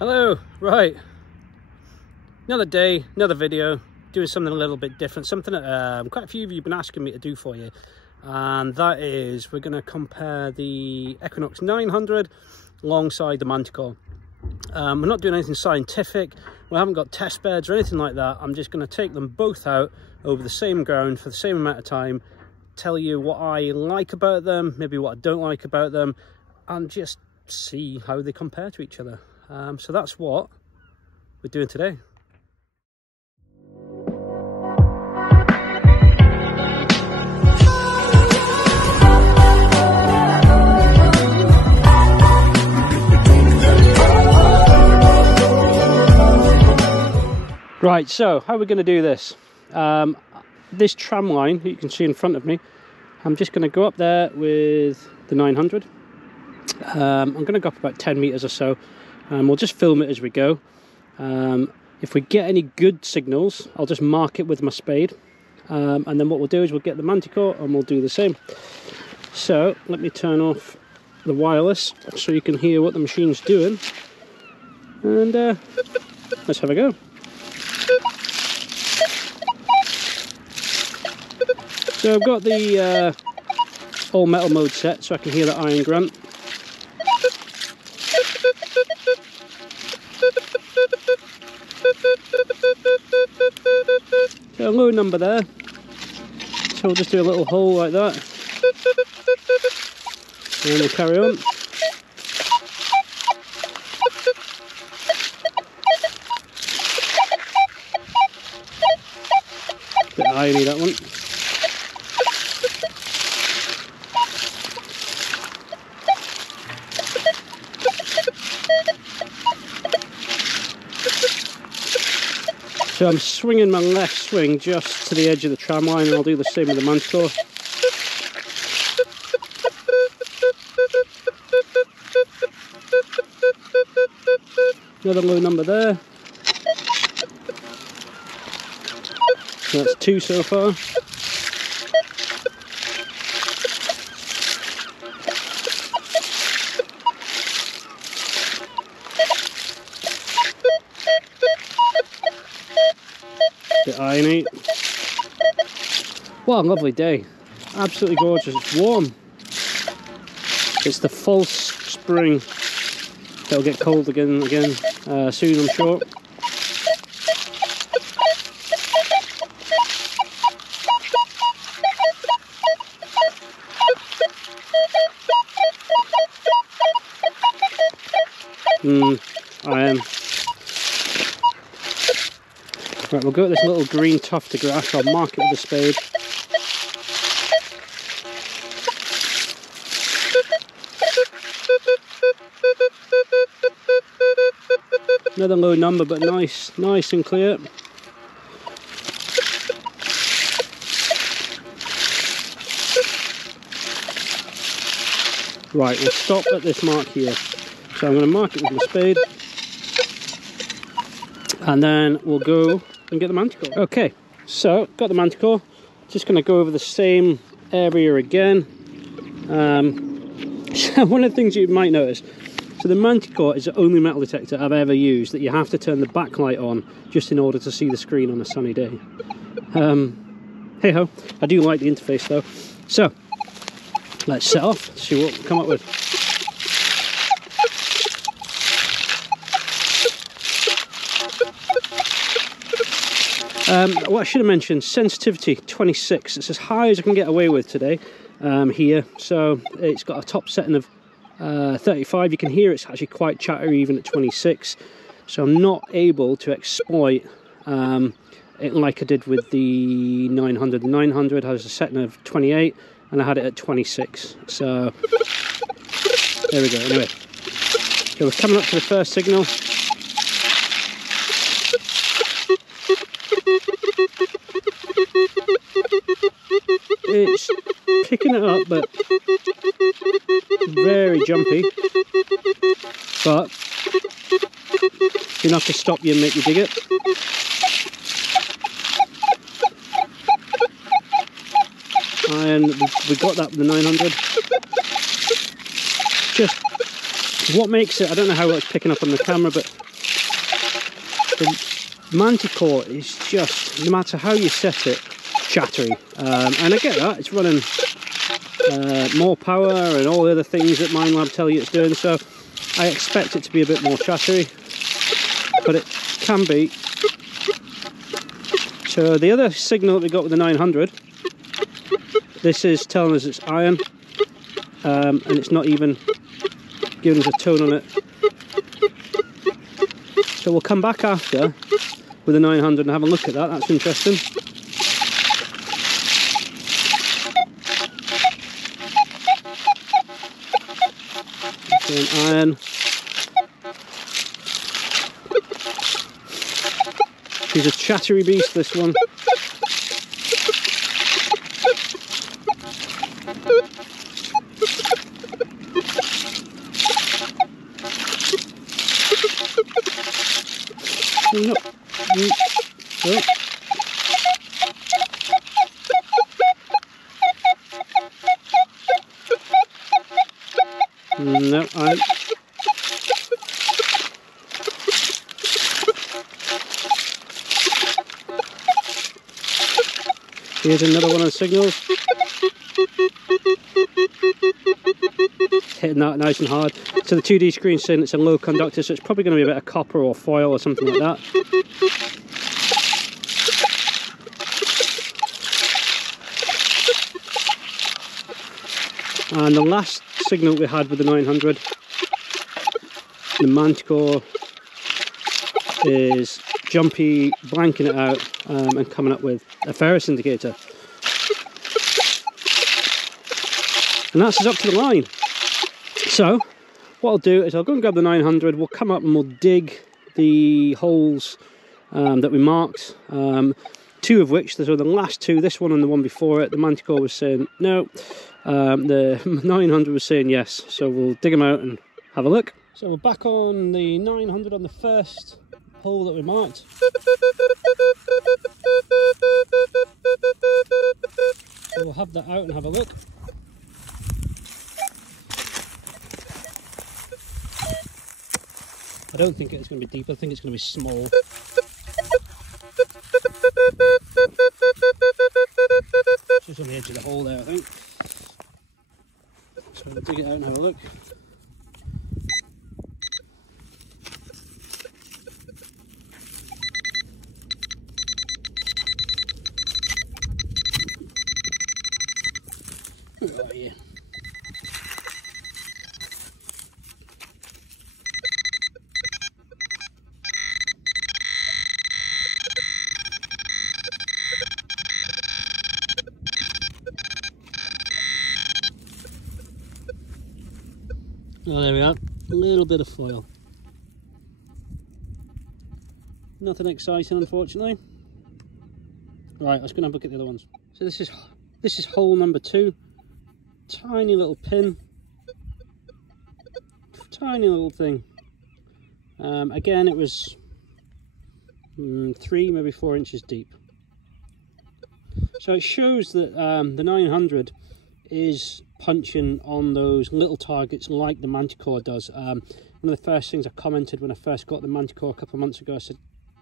Hello, right, another day, another video, doing something a little bit different, something that quite a few of you have been asking me to do for you, and that is we're going to compare the Equinox 900 alongside the Manticore. We're not doing anything scientific, we haven't got test beds or anything like that. I'm just going to take them both out over the same ground for the same amount of time, tell you what I like about them, maybe what I don't like about them, and just see how they compare to each other. So that's what we're doing today. Right, so how are we going to do this? This tram line that you can see in front of me, I'm just going to go up there with the 900. I'm going to go up about 10 meters or so. We'll just film it as we go. If we get any good signals, I'll just mark it with my spade. And then what we'll do is we'll get the Manticore and we'll do the same. So let me turn off the wireless so you can hear what the machine's doing. And let's have a go. So I've got the all metal mode set so I can hear the iron grunt. So a low number there, so we'll just do a little hole like that, and we'll carry on. Bit irony, that one. So I'm swinging my left swing just to the edge of the tram line, and I'll do the same with the Manticore. Another low number there. That's 2 so far. Bit irony. What a lovely day. Absolutely gorgeous. It's warm. It's the false spring. It'll get cold again soon, I'm sure. I am. Right, we'll go at this little green tuft of grass. I'll mark it with a spade. Another low number, but nice and clear. Right, we'll stop at this mark here. So I'm going to mark it with my spade, and then we'll go and get the Manticore. Okay, so got the Manticore. Just going to go over the same area again. So one of the things you might notice, so the Manticore is the only metal detector I've ever used that you have to turn the backlight on just in order to see the screen on a sunny day. Hey ho, I do like the interface though. So let's set off, see what we come up with. What I should have mentioned, sensitivity 26. It's as high as I can get away with today here. So it's got a top setting of 35. You can hear it's actually quite chattery even at 26. So I'm not able to exploit it like I did with the 900. The 900 has a setting of 28 and I had it at 26. So there we go. Anyway, so we're coming up to the first signal. It's picking it up, but very jumpy, but enough to stop you and make you dig it. And we got that with the 900. Just what makes it, I don't know how it's picking up on the camera, but the Manticore is just, no matter how you set it, chattery. And I get that, it's running more power and all the other things that Minelab tell you it's doing, so I expect it to be a bit more chattery, but it can be. So the other signal that we got with the 900, this is telling us it's iron, and it's not even giving us a tone on it. So we'll come back after with the 900 and have a look at that. That's interesting. Iron. She's a chattery beast, this one. No. Oh. No, iron. Here's another one of the signals. Hitting that nice and hard. So the 2D screen's saying it's a low conductor, so it's probably going to be a bit of copper or foil or something like that. And the last signal we had with the 900, the Manticore, is jumpy, blanking it out, and coming up with a ferrous indicator. And that's us up to the line. So what I'll do is I'll go and grab the 900, we'll come up and we'll dig the holes that we marked, two of which, so the last two, this one and the one before it, the Manticore was saying no, the 900 was saying yes, so we'll dig them out and have a look. So we're back on the 900 on the first hole that we marked. So we'll have that out and have a look. I don't think it's going to be deep, I think it's going to be small. Just on the edge of the hole there, I think. So we'll dig it out and have a look. Right here. Oh, there we are, a little bit of foil. Nothing exciting, unfortunately. Right, let's go and have a look at the other ones. So this is hole number 2. Tiny little pin. Tiny little thing. Again, it was 3, maybe 4 inches deep. So it shows that the 900 is punching on those little targets like the Manticore does. One of the first things I commented when I first got the Manticore a couple of months ago, I said,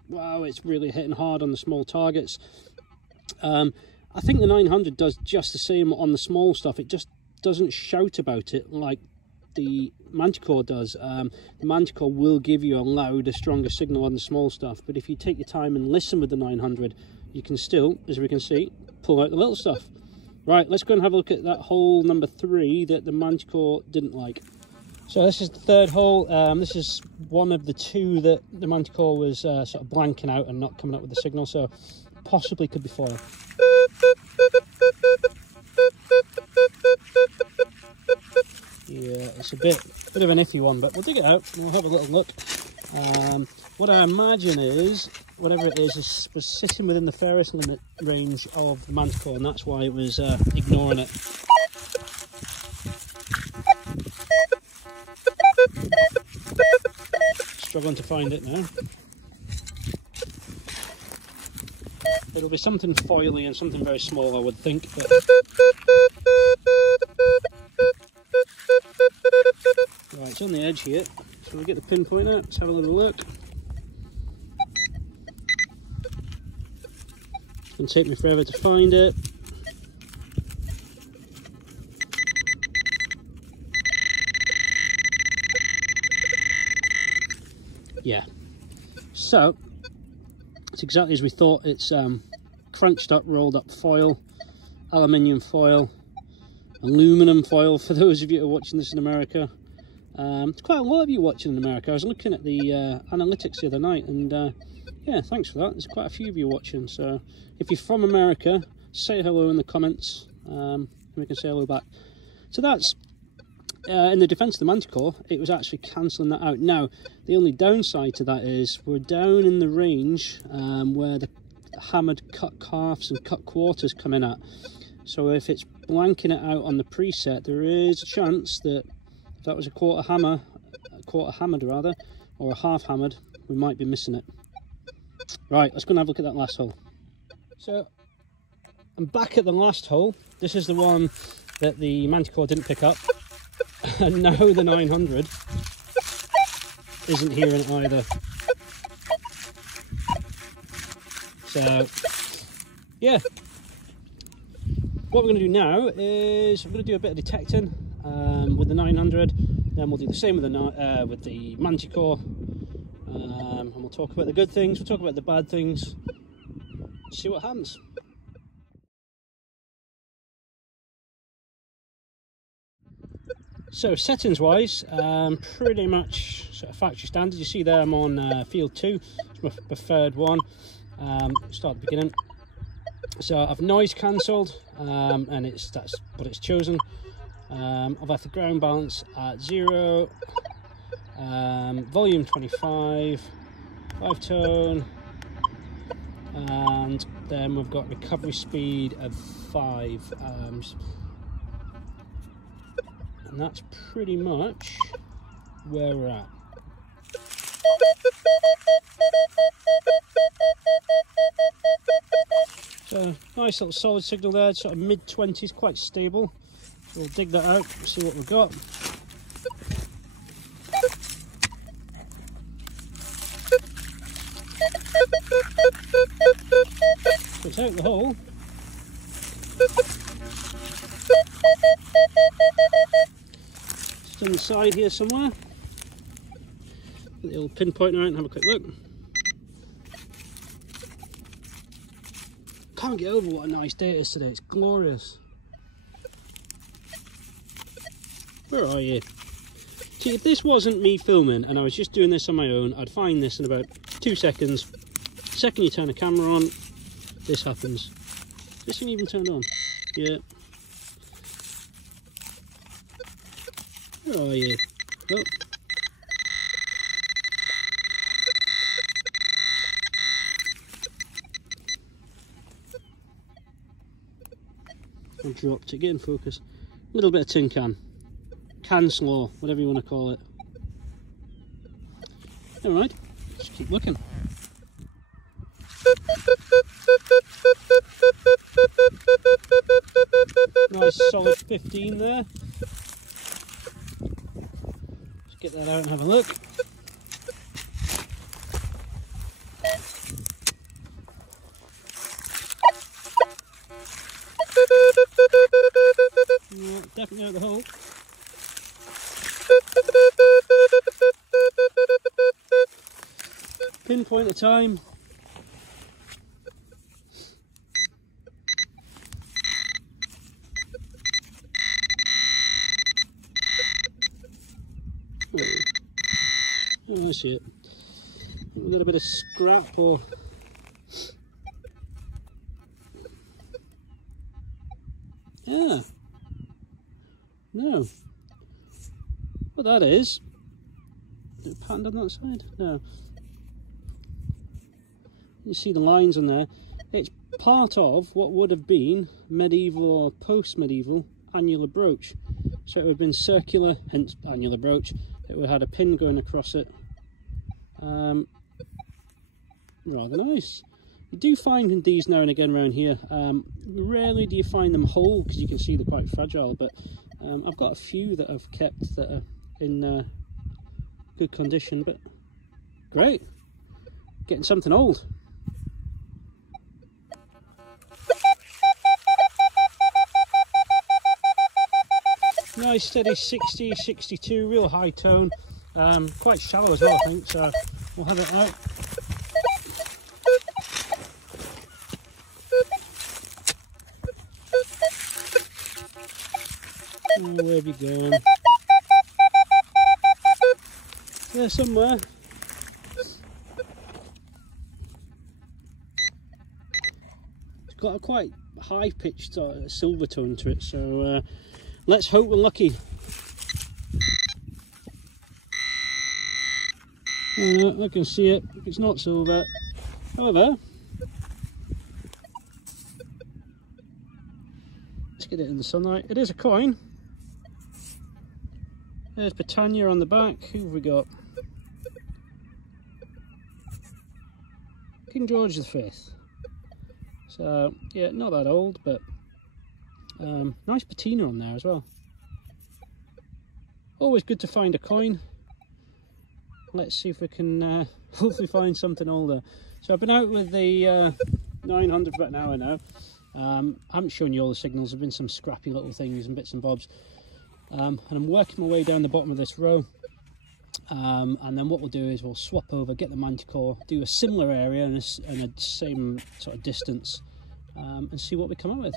wow, it's really hitting hard on the small targets. I think the 900 does just the same on the small stuff. It just doesn't shout about it like the Manticore does. The Manticore will give you a louder, stronger signal on the small stuff, but if you take your time and listen with the 900, you can still, as we can see, pull out the little stuff. Right, let's go and have a look at that hole number 3 that the Manticore didn't like. So this is the third hole. This is one of the 2 that the Manticore was sort of blanking out and not coming up with the signal, so possibly could be foil. Yeah, it's a bit of an iffy one, but we'll dig it out and we'll have a little look. What I imagine is, whatever it is was sitting within the ferrous limit range of the Manticore, and that's why it was ignoring it. Struggling to find it now. It'll be something foily and something very small, I would think. But... Right, it's on the edge here. So we'll get the pinpoint out, let's have a little look. It'll take me forever to find it. Yeah, so it's exactly as we thought. It's crunched up, rolled up foil, aluminium foil, aluminum foil for those of you who are watching this in America. It's quite a lot of you watching in America. I was looking at the analytics the other night, and yeah, thanks for that. There's quite a few of you watching, so if you're from America, say hello in the comments, and we can say hello back. So that's in the defense of the Manticore, it was actually cancelling that out. Now, the only downside to that is we're down in the range where the hammered cut calves and cut quarters come in at. So if it's blanking it out on the preset, there is a chance that if that was a quarter hammered rather, or a half hammered, we might be missing it. Right, let's go and have a look at that last hole. So I'm back at the last hole. This is the one that the Manticore didn't pick up. And now the 900 isn't hearing it either. So, yeah. What we're going to do now is we're going to do a bit of detecting with the 900. Then we'll do the same with the Manticore. And we'll talk about the good things, we'll talk about the bad things, see what happens. So settings wise, pretty much sort of factory standard. You see there I'm on field 2, it's my preferred one. Start at the beginning. So I've noise cancelled, and that's what it's chosen. I've had the ground balance at 0, volume 25, 5 tone, and then we've got recovery speed of 5. And that's pretty much where we're at. So nice little solid signal there, sort of mid-20s, quite stable. So we'll dig that out and see what we've got. So it's out the hole. Just on the side here somewhere. Put the old pinpointer out and have a quick look. Can't get over what a nice day it is today, it's glorious. Where are you? See, if this wasn't me filming and I was just doing this on my own, I'd find this in about 2 seconds. The second you turn the camera on, this happens. This thing even turned on. Yeah. Where are you? Oh. I dropped it, get in focus. A little bit of tin can slow, whatever you want to call it. Alright, just keep looking. Nice solid 15 there. Let's get that out and have a look. Yeah, definitely out the hole. Pinpoint at a time. Oh, I see it. A little bit of scrap or... Yeah. No. What that is it patterned on that side? No. You see the lines on there. It's part of what would have been medieval or post-medieval annular brooch. So it would have been circular, hence annular brooch. It would have had a pin going across it. Rather nice. You do find these now and again around here. Rarely do you find them whole because you can see they're quite fragile, but I've got a few that I've kept that are in good condition, but great. Getting something old. nice steady 60, 62, real high tone. Quite shallow as well, I think, so we'll have it out. Oh, where have you gone? There somewhere. It's got a quite high pitched silver tone to it, so let's hope we're lucky. I can see it. It's not silver. However, let's get it in the sunlight. It is a coin. There's Britannia on the back. Who have we got? King George V. So yeah, not that old, but nice patina on there as well. Always good to find a coin. Let's see if we can hopefully find something older. So I've been out with the 900 for about an hour now. I haven't shown you all the signals. There've been some scrappy little things and bits and bobs. And I'm working my way down the bottom of this row. And then what we'll do is we'll swap over, get the Manticore, do a similar area and a same sort of distance, and see what we come up with.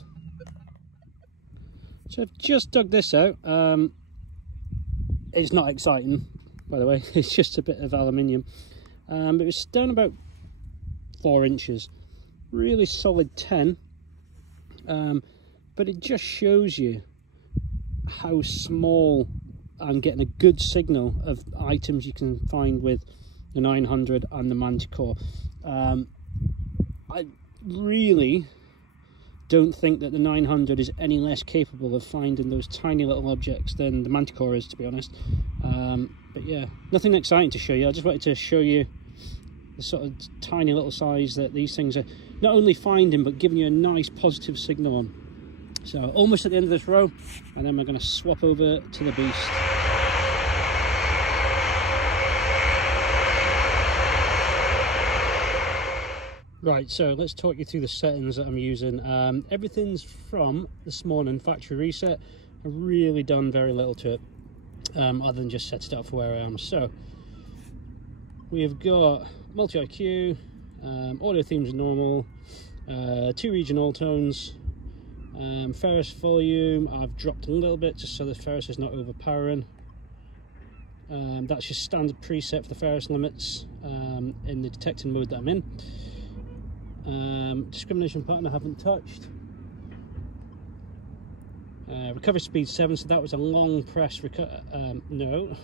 So I've just dug this out. It's not exciting, by the way. It's just a bit of aluminium, but it's down about 4 inches, really solid 10. But it just shows you how small and getting a good signal of items you can find with the 900 and the Manticore. I really don't think that the 900 is any less capable of finding those tiny little objects than the Manticore is, to be honest. But yeah, nothing exciting to show you. I just wanted to show you the sort of tiny little size that these things are not only finding but giving you a nice positive signal on. So almost at the end of this row, and then we're going to swap over to the beast. Right, so let's talk you through the settings that I'm using. Everything's from this morning, factory reset. I've really done very little to it, other than just set it up for where I am. So we've got multi-IQ, audio themes normal, 2 regional tones, ferrous volume I've dropped a little bit just so the ferrous is not overpowering. That's your standard preset for the ferrous limits in the detecting mode that I'm in. Discrimination pattern I haven't touched. Recovery speed 7, so that was a long press. No,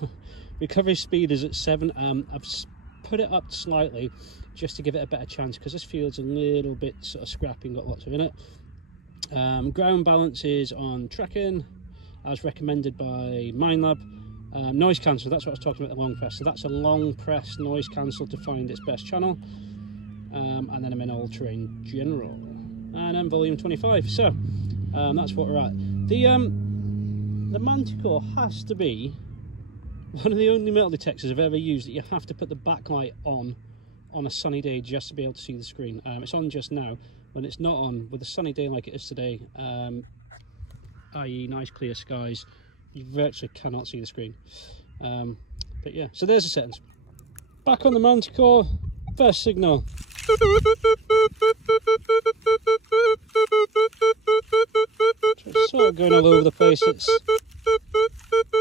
recovery speed is at 7. I've put it up slightly just to give it a better chance because this field's a little bit sort of scrappy and got lots of in it. Ground balance is on tracking as recommended by Minelab. Noise cancel, that's what I was talking about, the long press. So that's a long press noise cancel to find its best channel. And then I'm in all terrain general, and then volume 25. So that's what we're at. The Manticore has to be one of the only metal detectors I've ever used that you have to put the backlight on a sunny day just to be able to see the screen. It's on just now. When it's not on, with a sunny day like it is today, i.e. nice clear skies, you virtually cannot see the screen. But yeah, so there's the settings. Back on the Manticore, first signal. So it's sort of going all over the place. It's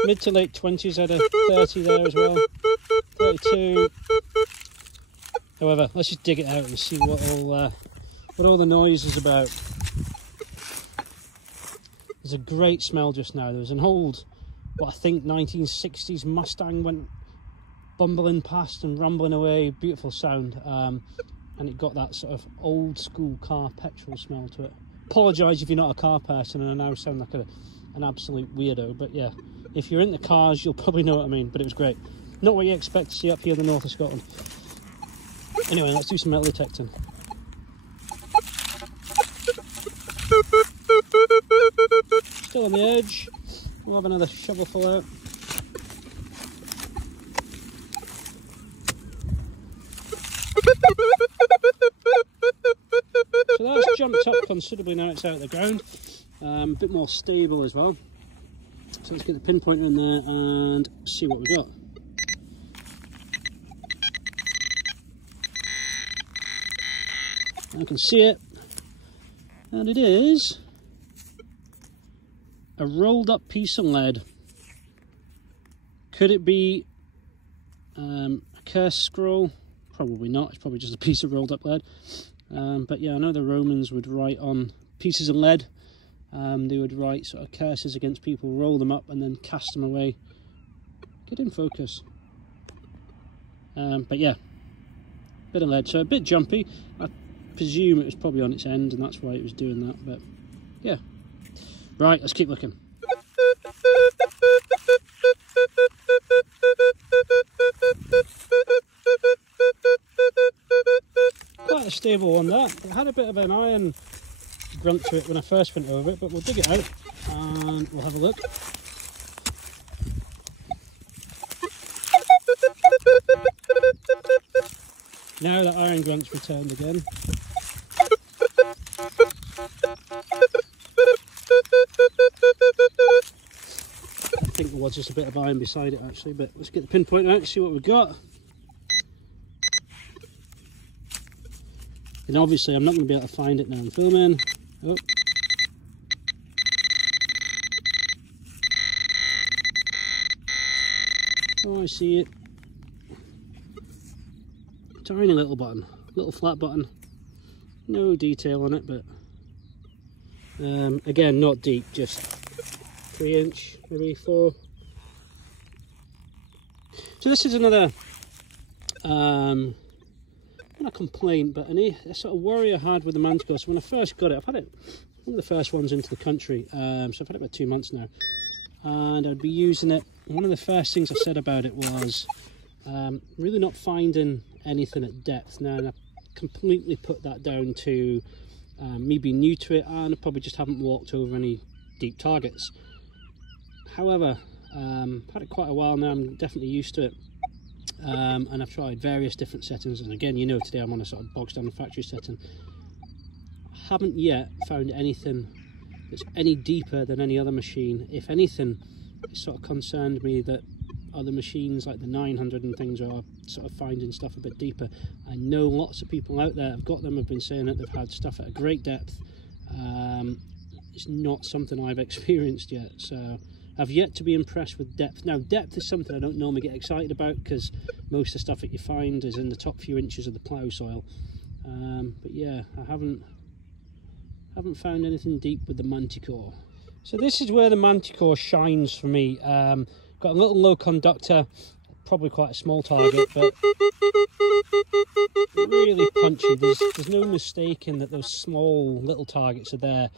mid to late 20s, had a 30 there as well, 32. However, let's just dig it out and see what all the noise is about. There's a great smell just now. There was an old, what I think 1960s Mustang went bumbling past and rumbling away, beautiful sound. And it got that sort of old school car petrol smell to it. Apologise if you're not a car person and I now sound like an absolute weirdo, but yeah, if you're into cars you'll probably know what I mean. But it was great. Not what you expect to see up here in the north of Scotland. Anyway, let's do some metal detecting. Still on the edge. We'll have another shovelful out. So that's jumped up considerably now it's out of the ground. A bit more stable as well. So let's get the pinpointer in there and see what we got. I can see it, and it is a rolled up piece of lead. Could it be a curse scroll? Probably not, it's probably just a piece of rolled up lead. But yeah, I know the Romans would write on pieces of lead. They would write sort of curses against people, roll them up and then cast them away. Get in focus. But yeah, bit of lead, so a bit jumpy. I presume it was probably on its end and that's why it was doing that, but yeah. Right, let's keep looking. Quite a stable one that. It had a bit of an iron grunt to it when I first went over it, but we'll dig it out and we'll have a look. Now that iron grunt's returned again. I think there was just a bit of iron beside it actually, but let's get the pinpointer out and see what we've got. And obviously I'm not going to be able to find it now I'm filming. Oh. Oh, I see it. Tiny little button, little flat button. No detail on it, but again, not deep, just 3 inch, maybe 4. So this is another, not a complaint, but a sort of worry I had with the Manticore. So when I first got it, I've had it, one of the first ones into the country, so I've had it about 2 months now, and I'd be using it. One of the first things I said about it was really not finding anything at depth. Now, and I completely put that down to me being new to it, and I probably just haven't walked over any deep targets. However, I've had it quite a while now, I'm definitely used to it. And I've tried various different settings, and again, you know, today I'm on a sort of bog standard factory setting. I haven't yet found anything that's any deeper than any other machine. If anything, it sort of concerned me that other machines like the 900 and things are sort of finding stuff a bit deeper. I know lots of people out there have got them, have been saying that they've had stuff at a great depth. It's not something I've experienced yet, so I've yet to be impressed with depth. Now, depth is something I don't normally get excited about because most of the stuff that you find is in the top few inches of the plough soil. But yeah, I haven't found anything deep with the Manticore. So this is where the Manticore shines for me. Got a little low conductor, probably quite a small target, but really punchy. There's no mistaking that those small little targets are there.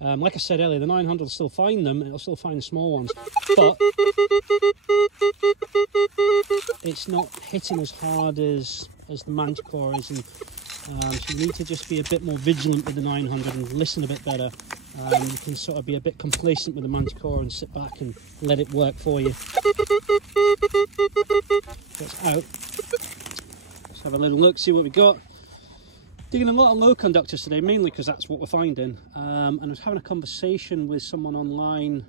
Like I said earlier, the 900 will still find them, it'll still find the small ones, but it's not hitting as hard as the Manticore is, and so you need to just be a bit more vigilant with the 900 and listen a bit better. You can sort of be a bit complacent with the Manticore and sit back and let it work for you. So it's out. Let's have a little look, see what we got. Digging a lot of low conductors today, mainly because that's what we're finding. And I was having a conversation with someone online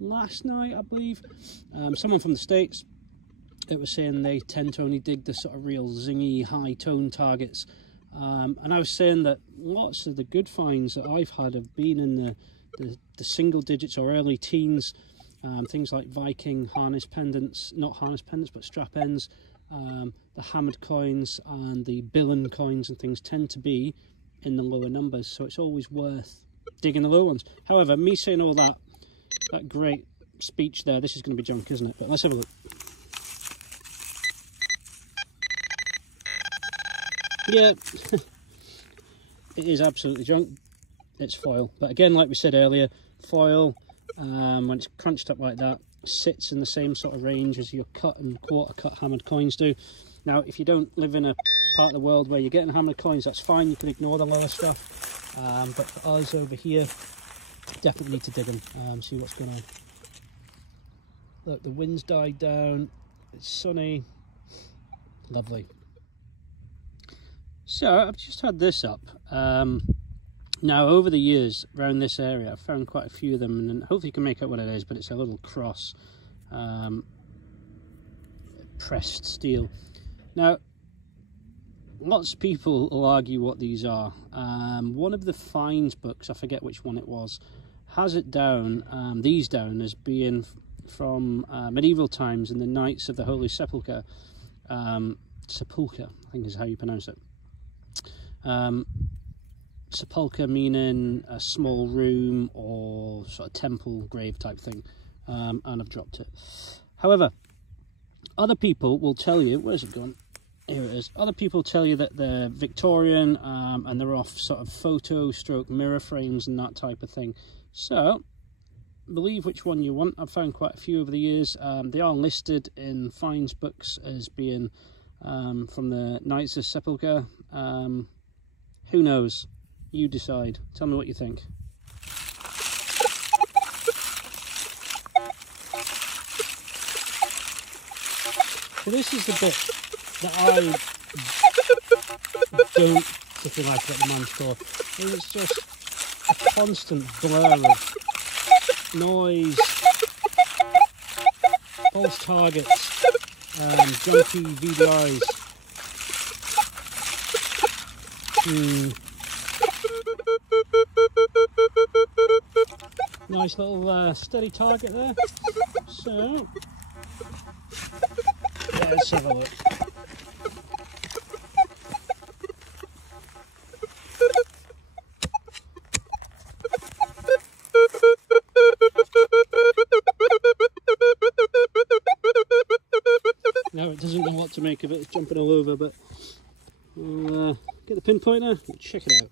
last night, I believe. Someone from the States that was saying they tend to only dig the sort of real zingy, high tone targets. And I was saying that lots of the good finds that I've had have been in the single digits or early teens. Things like Viking harness pendants, not harness pendants, but strap ends. The hammered coins and the billion coins and things tend to be in the lower numbers, so it's always worth digging the low ones. However, me saying all that great speech there, this is going to be junk, isn't it? But let's have a look. Yeah, it is absolutely junk. It's foil, but again, like we said earlier, foil, when it's crunched up like that, sits in the same sort of range as your cut and quarter cut hammered coins do. Now, if you don't live in a part of the world where you're getting hammered coins, that's fine, you can ignore the lower stuff. But for us over here, definitely need to dig them, see what's going on. Look, the wind's died down, it's sunny, lovely. So I've just had this up. Now, over the years around this area, I've found quite a few of them, and hopefully you can make out what it is, but it's a little cross pressed steel. Now, lots of people will argue what these are. One of the fines books, I forget which one it was, has it down, these down as being from medieval times in the Knights of the Holy Sepulchre. Sepulchre, I think is how you pronounce it. Sepulchre meaning a small room or sort of temple grave type thing, and I've dropped it. However, other people will tell you, where's it gone? Here it is. Other people tell you that they're Victorian and they're off sort of photo stroke mirror frames and that type of thing. So, believe which one you want. I've found quite a few over the years. They are listed in fines books as being from the Knights of Sepulchre. Who knows? You decide. Tell me what you think. So this is the bit that I don't particularly like about the Manticore. It's just a constant blur of noise, false targets, junky VDIs. Nice little steady target there. So, let's have a look. Now it doesn't know what to make of it, it's jumping all over, but we'll get the pinpointer and check it out.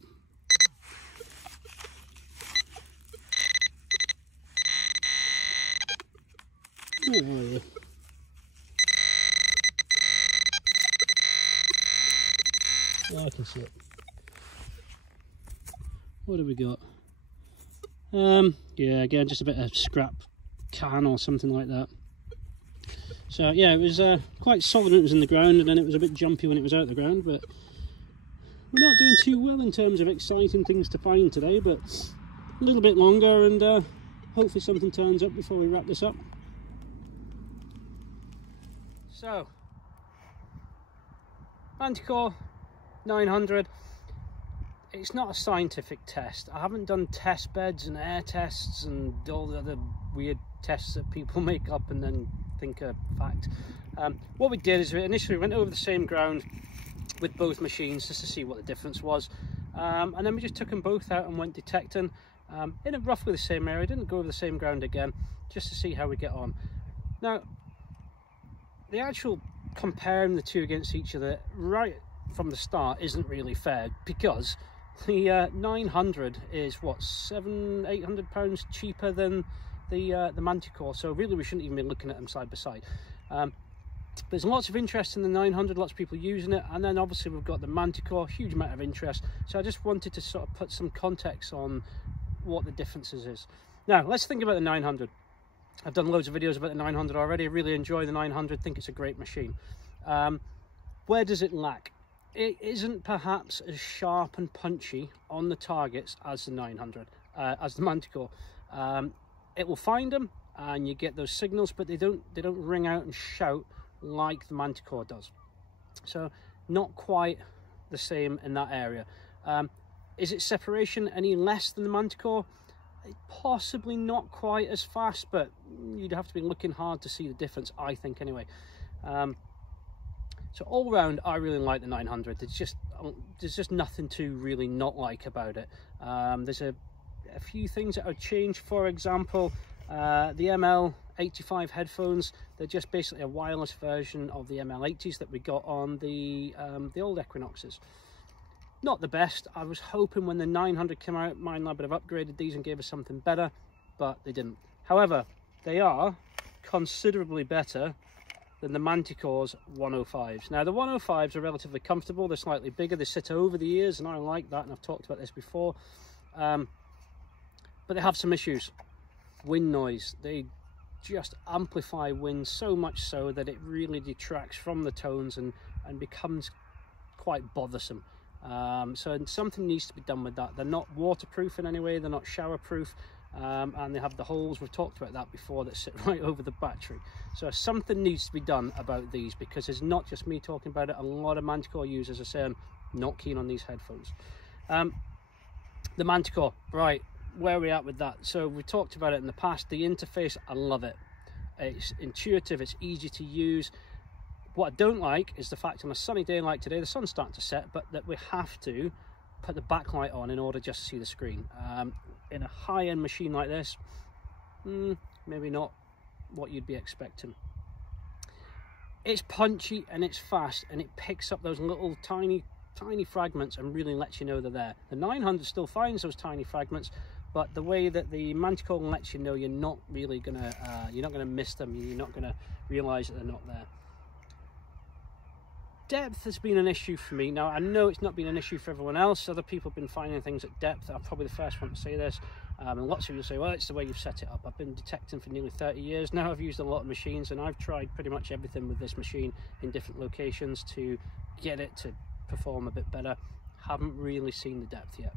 Where are you? Yeah, I can see it. What have we got? Yeah, again, just a bit of scrap can or something like that. So yeah, it was quite solid when it was in the ground, and then it was a bit jumpy when it was out of the ground, but we're not doing too well in terms of exciting things to find today, but a little bit longer, and hopefully something turns up before we wrap this up. So, Manticore 900, it's not a scientific test. I haven't done test beds and air tests and all the other weird tests that people make up and then think are fact. What we did is we initially went over the same ground with both machines just to see what the difference was, and then we just took them both out and went detecting in roughly the same area. Didn't go over the same ground again, just to see how we get on. Now, the actual comparing the two against each other right from the start isn't really fair, because the 900 is what, £700–800 cheaper than the Manticore, so really we shouldn't even be looking at them side by side. There's lots of interest in the 900, lots of people using it, and then obviously we've got the Manticore, huge amount of interest. So I just wanted to sort of put some context on what the differences is. Now let's think about the 900. I've done loads of videos about the 900 already. I really enjoy the 900, think it's a great machine. Where does it lack? It isn't perhaps as sharp and punchy on the targets as the 900, as the Manticore. It will find them and you get those signals, but they don't ring out and shout like the Manticore does. So not quite the same in that area. Is it separation any less than the Manticore? Possibly not quite as fast, but you'd have to be looking hard to see the difference, I think, anyway. So all round, I really like the 900. There's just nothing to really not like about it. There's a few things that I've changed. For example, the ML85 headphones, they're just basically a wireless version of the ML80s that we got on the old Equinoxes. Not the best. I was hoping when the 900 came out, Minelab would have upgraded these and gave us something better, but they didn't. However, they are considerably better than the Manticore's 105s. Now, the 105s are relatively comfortable. They're slightly bigger. They sit over the ears, and I like that, and I've talked about this before. But they have some issues. Wind noise. They just amplify wind so much so that it really detracts from the tones and becomes quite bothersome. So something needs to be done with that. They're not waterproof in any way, they're not shower proof, and they have the holes, we've talked about that before, that sit right over the battery. So something needs to be done about these, because it's not just me talking about it. A lot of Manticore users are saying not keen on these headphones. The Manticore, right, where are we at with that? So we talked about it in the past. The interface, I love it. It's intuitive, it's easy to use. What I don't like is the fact on a sunny day like today, the sun's starting to set, but that we have to put the backlight on in order just to see the screen. In a high-end machine like this, maybe not what you'd be expecting. It's punchy and it's fast, and it picks up those little tiny fragments and really lets you know they're there. The 900 still finds those tiny fragments, but the way that the Manticore lets you know, you're not really gonna miss them. You're not gonna realize that they're not there. Depth has been an issue for me. Now, I know it's not been an issue for everyone else. Other people have been finding things at depth. I'm probably the first one to say this. And lots of you say, well, it's the way you've set it up. I've been detecting for nearly 30 years now. I've used a lot of machines, and I've tried pretty much everything with this machine in different locations to get it to perform a bit better. Haven't really seen the depth yet.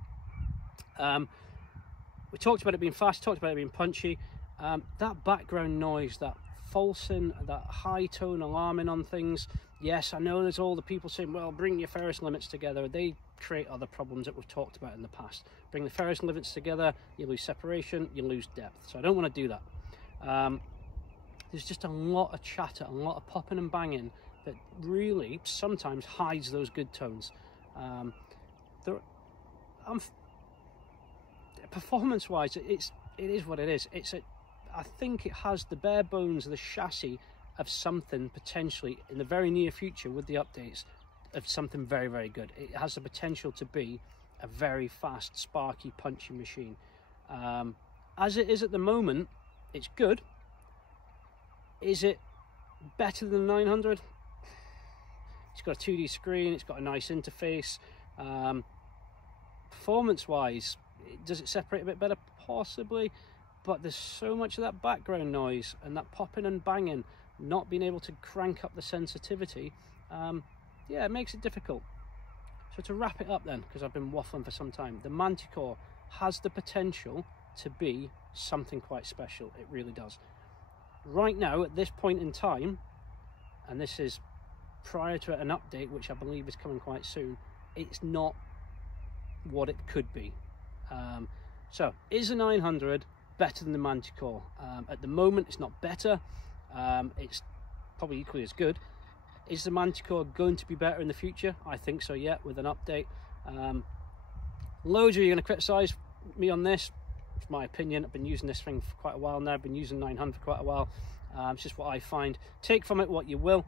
We talked about it being fast, talked about it being punchy. That background noise, that falsing, that high tone alarming on things. Yes, I know there's all the people saying, well, bring your Ferris limits together. They create other problems that we've talked about in the past. Bring the Ferris limits together, you lose separation, you lose depth. So I don't want to do that. There's just a lot of chatter, a lot of popping and banging that really sometimes hides those good tones. Performance-wise, it is what it is. I think it has the bare bones of the chassis of something potentially in the very near future with the updates of something very, very good. It has the potential to be a very fast, sparky, punchy machine. As it is at the moment, it's good. Is it better than the 900? It's got a 2D screen, it's got a nice interface. Performance-wise, does it separate a bit better? Possibly. But there's so much of that background noise and that popping and banging, not being able to crank up the sensitivity, yeah, it makes it difficult. So to wrap it up then, because I've been waffling for some time, the Manticore has the potential to be something quite special. It really does. Right now, at this point in time, and this is prior to an update, which I believe is coming quite soon, it's not what it could be. So is a 900 better than the Manticore? At the moment, it's not better. It's probably equally as good. Is the Manticore going to be better in the future? I think so, yeah, with an update. Loads of you are going to criticise me on this. It's my opinion. I've been using this thing for quite a while now. I've been using 900 for quite a while. It's just what I find. Take from it what you will.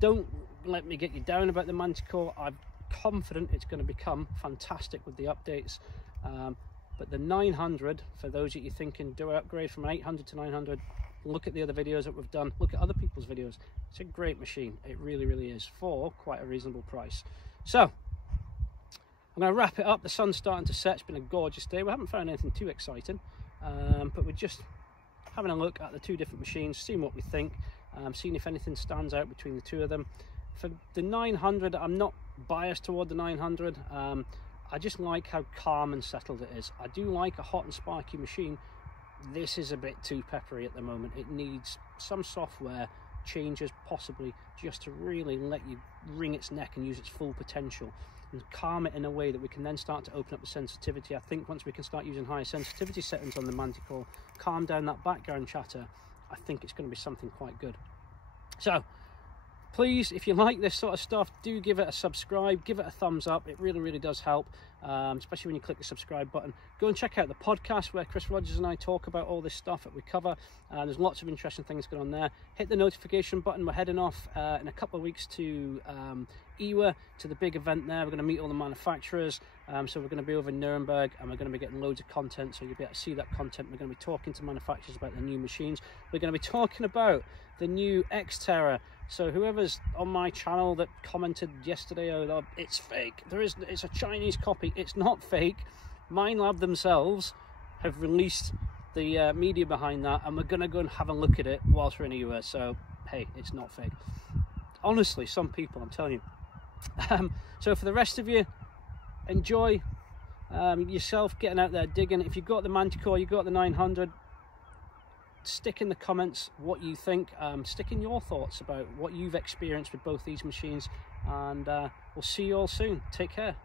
Don't let me get you down about the Manticore. I'm confident it's going to become fantastic with the updates. But the 900, for those of you thinking, do I upgrade from an 800 to 900? Look at the other videos that we've done. Look at other people's videos. It's a great machine. It really, really is, for quite a reasonable price. So I'm going to wrap it up. The sun's starting to set. It's been a gorgeous day. We haven't found anything too exciting, but we're just having a look at the two different machines, seeing what we think, seeing if anything stands out between the two of them. For the 900, I'm not biased toward the 900. I just like how calm and settled it is. I do like a hot and sparky machine. This is a bit too peppery at the moment. It needs some software changes, possibly, just to really let you wring its neck and use its full potential, and calm it in a way that we can then start to open up the sensitivity. I think once we can start using higher sensitivity settings on the Manticore, calm down that background chatter, I think it's going to be something quite good. So please, if you like this sort of stuff, do give it a subscribe, give it a thumbs up. It really, really does help, especially when you click the subscribe button. Go and check out the podcast where Chris Rogers and I talk about all this stuff that we cover. There's lots of interesting things going on there. Hit the notification button. We're heading off in a couple of weeks to IWA, to the big event there. We're going to meet all the manufacturers. So we're going to be over in Nuremberg, and we're going to be getting loads of content, so you'll be able to see that content. We're going to be talking to manufacturers about the new machines. We're going to be talking about the new X-Terra. So whoever's on my channel that commented yesterday, oh, it's fake, it's a Chinese copy, it's not fake. Minelab themselves have released the media behind that, and we're going to go and have a look at it whilst we're in the US. So hey, it's not fake. Honestly, some people, I'm telling you. So for the rest of you, enjoy yourself getting out there digging. If you've got the Manticore, you've got the 900, stick in the comments what you think. Stick in your thoughts about what you've experienced with both these machines, and we'll see you all soon. Take care.